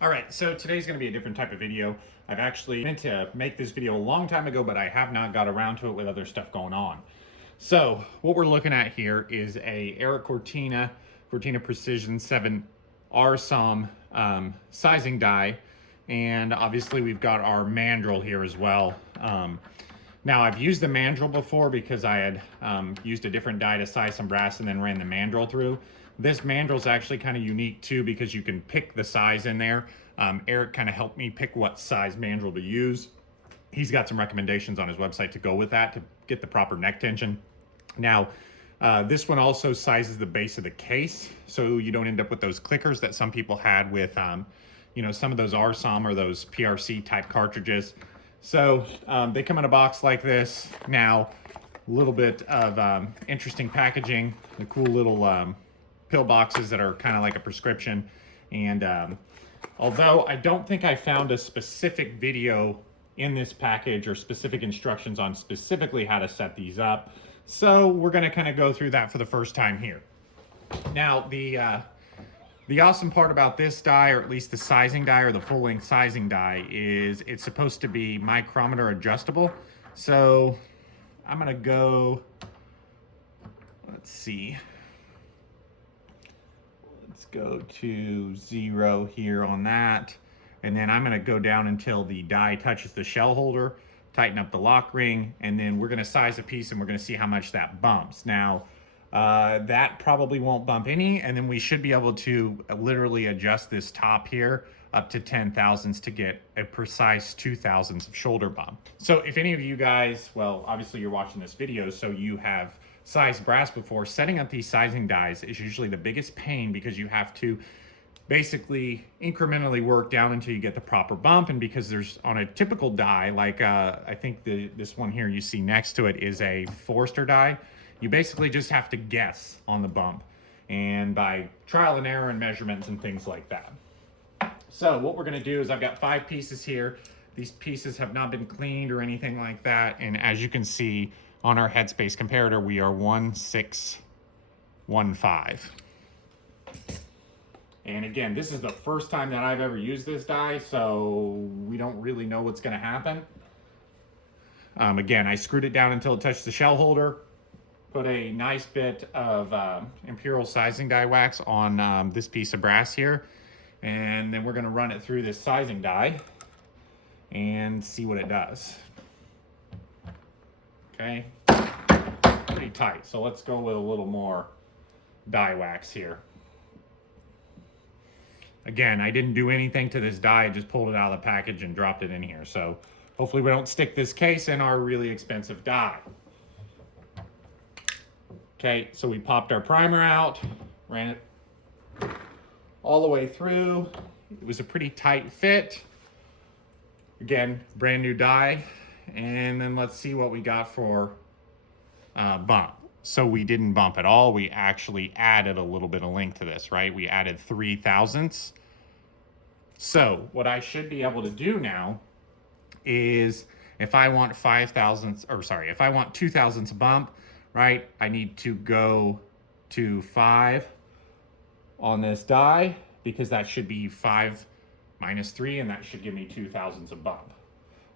All right, so today's going to be a different type of video. I've actually meant to make this video a long time ago, but I have not got around to it with other stuff going on. So what we're looking at here is a Cortina Precision 7 R SAUM sizing die, and obviously we've got our mandrel here as well. Now I've used the mandrel before because I had used a different die to size some brass and then ran the mandrel through. This mandrel is actually kind of unique too because you can pick the size in there. Eric kind of helped me pick what size mandrel to use. He's got some recommendations on his website to go with that to get the proper neck tension. Now, this one also sizes the base of the case, so you don't end up with those clickers that some people had with, you know, some of those R SAUM or those PRC type cartridges. So they come in a box like this. Now, a little bit of interesting packaging, the cool little pill boxes that are kind of like a prescription. And although I don't think I found a specific video in this package or specific instructions on specifically how to set these up, so we're going to kind of go through that for the first time here. Now, the awesome part about this die, or at least the sizing die or the full-length sizing die, is it's supposed to be micrometer adjustable. So I'm going to go, let's see. Let's go to 0 here on that. And then I'm gonna go down until the die touches the shell holder, tighten up the lock ring, and then we're gonna size a piece and we're gonna see how much that bumps. Now, that probably won't bump any, and then we should be able to literally adjust this top here up to 10 thousandths to get a precise 2 thousandths of shoulder bump. So if any of you guys, well, obviously you're watching this video, so you have sized brass before, setting up these sizing dies is usually the biggest pain because you have to basically incrementally work down until you get the proper bump. And because there's, on a typical die, like I think this one here you see next to it is a Forster die, you basically just have to guess on the bump, and by trial and error and measurements and things like that. So what we're going to do is I've got 5 pieces here. These pieces have not been cleaned or anything like that, and as you can see on our headspace comparator, we are 1615. And again, this is the first time that I've ever used this die, so we don't really know what's going to happen. Again, I screwed it down until it touched the shell holder, put a nice bit of Imperial sizing die wax on this piece of brass here, and then we're going to run it through this sizing die and see what it does. Okay, pretty tight, so let's go with a little more die wax here. Again, I didn't do anything to this die, I just pulled it out of the package and dropped it in here. So hopefully we don't stick this case in our really expensive die. Okay, so we popped our primer out, ran it all the way through. It was a pretty tight fit. Again, brand new die. And then let's see what we got for bump. So we didn't bump at all. We actually added a little bit of length to this, right? We added 3 thousandths. So what I should be able to do now is if I want 5 thousandths, or sorry, if I want 2 thousandths bump, right, I need to go to 5 on this die because that should be 5 minus 3, and that should give me 2 thousandths of bump.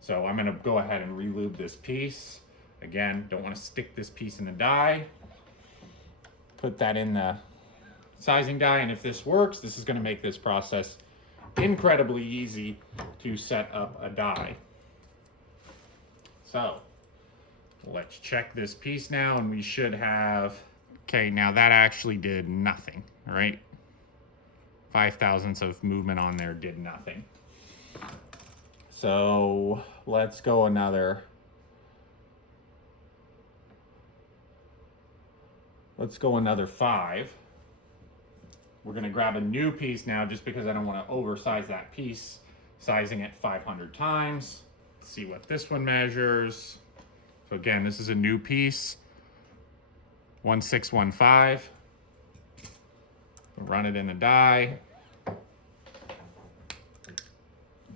So I'm going to go ahead and relube this piece. Again, don't want to stick this piece in the die. Put that in the sizing die, and if this works, this is going to make this process incredibly easy to set up a die. So let's check this piece now, and we should have, okay, now that actually did nothing, all right? 5 thousandths of movement on there did nothing. So let's go another. Let's go another 5. We're going to grab a new piece now just because I don't want to oversize that piece, sizing it 500 times. Let's see what this one measures. So again, this is a new piece, 1615. Run it in the die.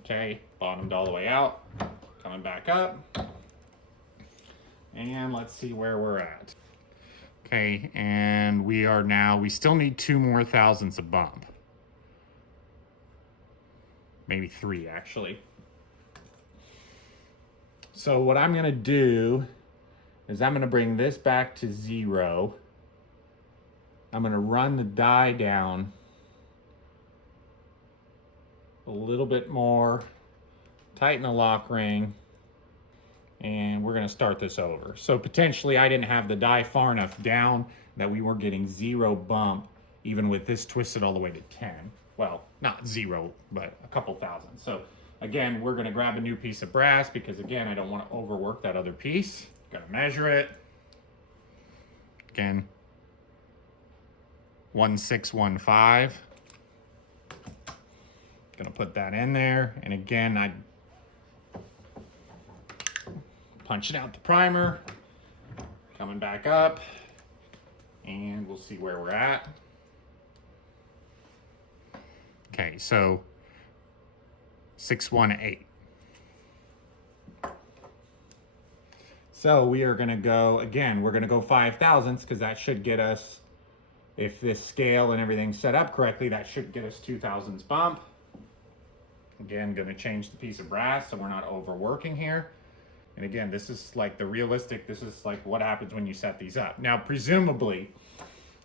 Okay, bottomed all the way out, coming back up. And let's see where we're at. Okay, and we still need 2 more thousandths of bump. maybe 3 actually. So what I'm gonna do is I'm gonna bring this back to 0. I'm gonna run the die down a little bit more, tighten the lock ring, and we're gonna start this over. So potentially I didn't have the die far enough down that we were getting 0 bump, even with this twisted all the way to 10. Well, not 0, but a couple thousand. So again, we're gonna grab a new piece of brass because again, I don't wanna overwork that other piece. Gonna measure it. Again, 1615. Gonna put that in there. And again, I punching out the primer, coming back up, and we'll see where we're at. Okay, so 618. So we are gonna go, again, we're gonna go 5 thousandths because that should get us, if this scale and everything's set up correctly, that should get us 2 thousandths bump. Again, gonna change the piece of brass so we're not overworking here. And again, this is like the realistic, this is like what happens when you set these up. Now, presumably,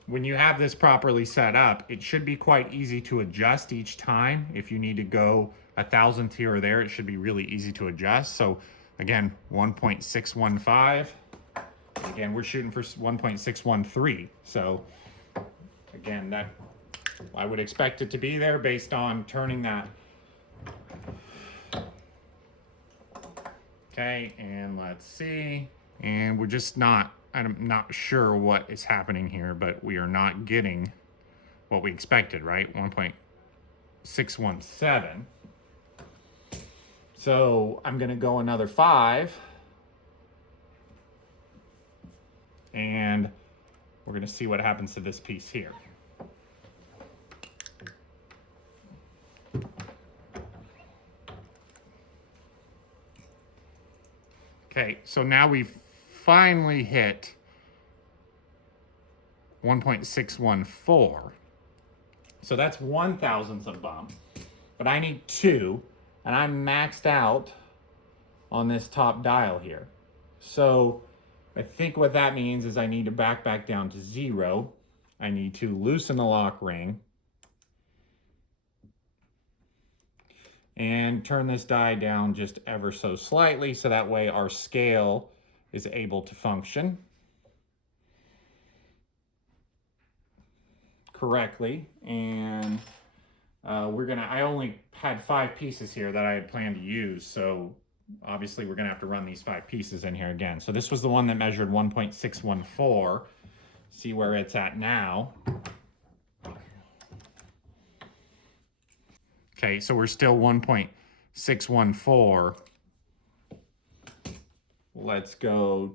when you have this properly set up, it should be quite easy to adjust each time. If you need to go 1 thousandth here or there, it should be really easy to adjust. So again, 1.615. Again, we're shooting for 1.613. So again, that I would expect it to be there based on turning that. Okay, and let's see. And we're just not, I'm not sure what is happening here, but we are not getting what we expected, right? 1.617. So I'm gonna go another 5. And we're gonna see what happens to this piece here. Okay, so now we've finally hit 1.614. So that's 1 thousandth of bump, but I need 2, and I'm maxed out on this top dial here. So I think what that means is I need to back down to 0. I need to loosen the lock ring and turn this die down just ever so slightly so that way our scale is able to function correctly. And I only had 5 pieces here that I had planned to use, so obviously we're gonna have to run these 5 pieces in here again. So this was the one that measured 1.614. See where it's at now. Okay, so we're still 1.614. Let's go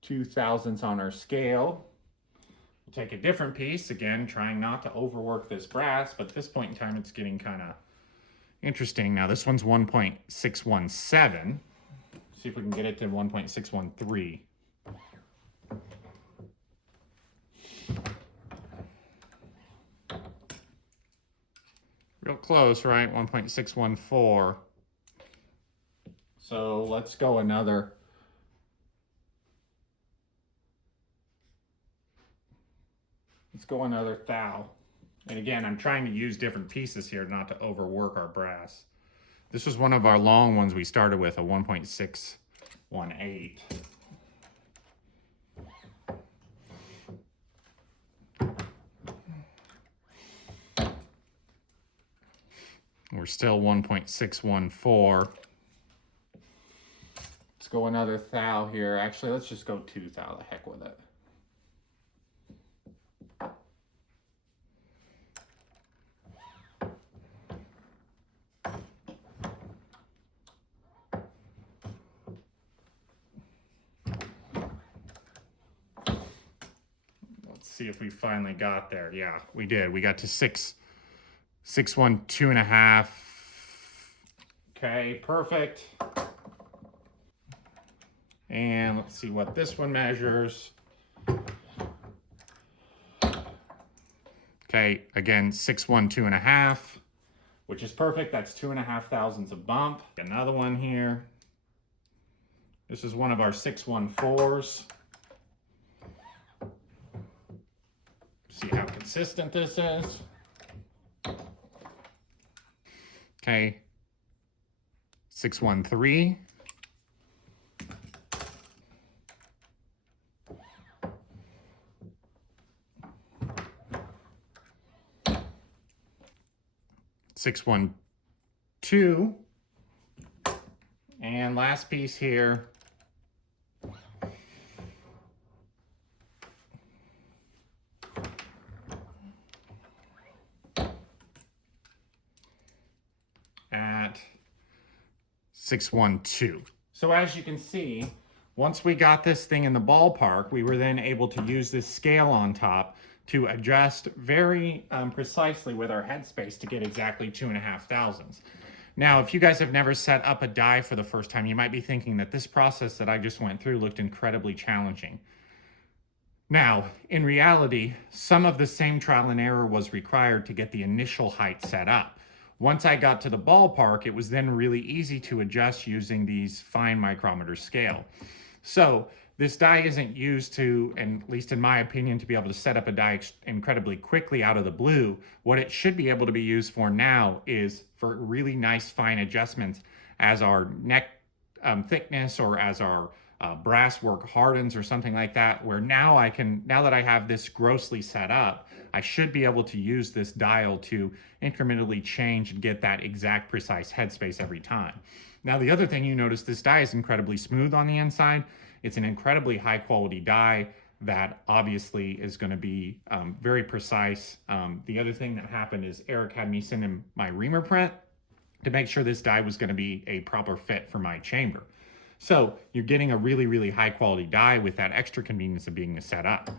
2 thousandths on our scale. We'll take a different piece, again, trying not to overwork this brass, but at this point in time, it's getting kind of interesting. Now, this one's 1.617. See if we can get it to 1.613. Real close, right? 1.614. So let's go another. Let's go another thou. And again, I'm trying to use different pieces here not to overwork our brass. This was one of our long ones we started with, a 1.618. We're still 1.614. Let's go another thou here. Actually, let's just go 2 thou. The heck with it. Let's see if we finally got there. Yeah, we did. We got to 612.5. Okay, perfect. And let's see what this one measures. Okay, again, 612.5. which is perfect. That's 2.5 thousandths of bump. Another one here. This is one of our 614s. See how consistent this is. Okay, 613. Six, 1, 2, and last piece here. At 612. So as you can see, once we got this thing in the ballpark, we were then able to use this scale on top to adjust very precisely with our headspace to get exactly 2.5 thousandths. Now, if you guys have never set up a die for the first time, you might be thinking that this process that I just went through looked incredibly challenging. Now, in reality, some of the same trial and error was required to get the initial height set up. Once I got to the ballpark, it was then really easy to adjust using these fine micrometer scale. So this die isn't used to, and at least in my opinion, to be able to set up a die incredibly quickly out of the blue. What it should be able to be used for now is for really nice fine adjustments as our neck thickness or as our brass work hardens or something like that, where now that I have this grossly set up, I should be able to use this dial to incrementally change and get that exact precise headspace every time. Now, the other thing you notice, this die is incredibly smooth on the inside. It's an incredibly high quality die that obviously is going to be very precise. The other thing that happened is Eric had me send him my reamer print to make sure this die was going to be a proper fit for my chamber. So you're getting a really, really high quality die with that extra convenience of being set up.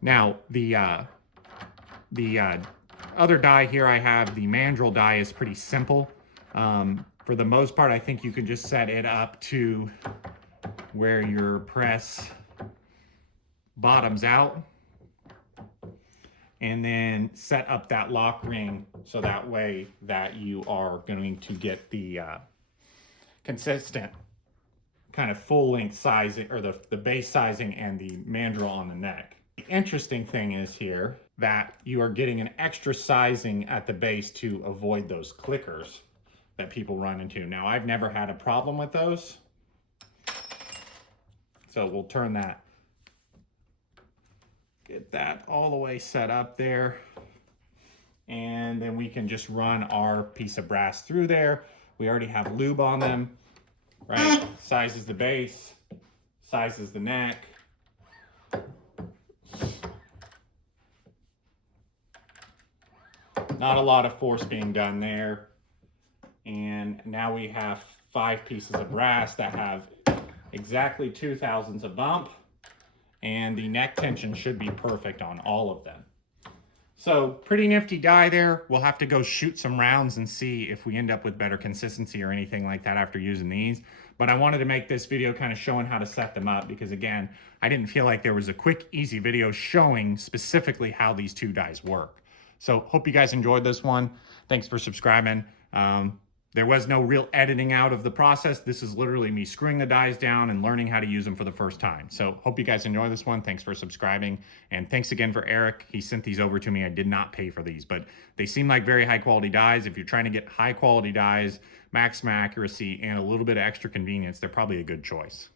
Now, the other die here I have, the mandrel die, is pretty simple. For the most part, I think you can just set it up to where your press bottoms out and then set up that lock ring so that way that you are going to get the consistent kind of full length sizing, or the base sizing and the mandrel on the neck. The interesting thing is here that you are getting an extra sizing at the base to avoid those clickers that people run into. Now, I've never had a problem with those. So we'll turn that, get that all the way set up there. And then we can just run our piece of brass through there. We already have lube on them, right? Sizes the base, sizes the neck. Not a lot of force being done there. And now we have 5 pieces of brass that have exactly 2 thousandths of bump, and the neck tension should be perfect on all of them. So pretty nifty die there. We'll have to go shoot some rounds and see if we end up with better consistency or anything like that after using these. But I wanted to make this video kind of showing how to set them up because, again, I didn't feel like there was a quick, easy video showing specifically how these two dies work. So hope you guys enjoyed this one. Thanks for subscribing. There was no real editing out of the process. This is literally me screwing the dies down and learning how to use them for the first time. So hope you guys enjoy this one. Thanks for subscribing. And thanks again for Eric. He sent these over to me. I did not pay for these, but they seem like very high quality dies. If you're trying to get high quality dies, maximum accuracy, and a little bit of extra convenience, they're probably a good choice.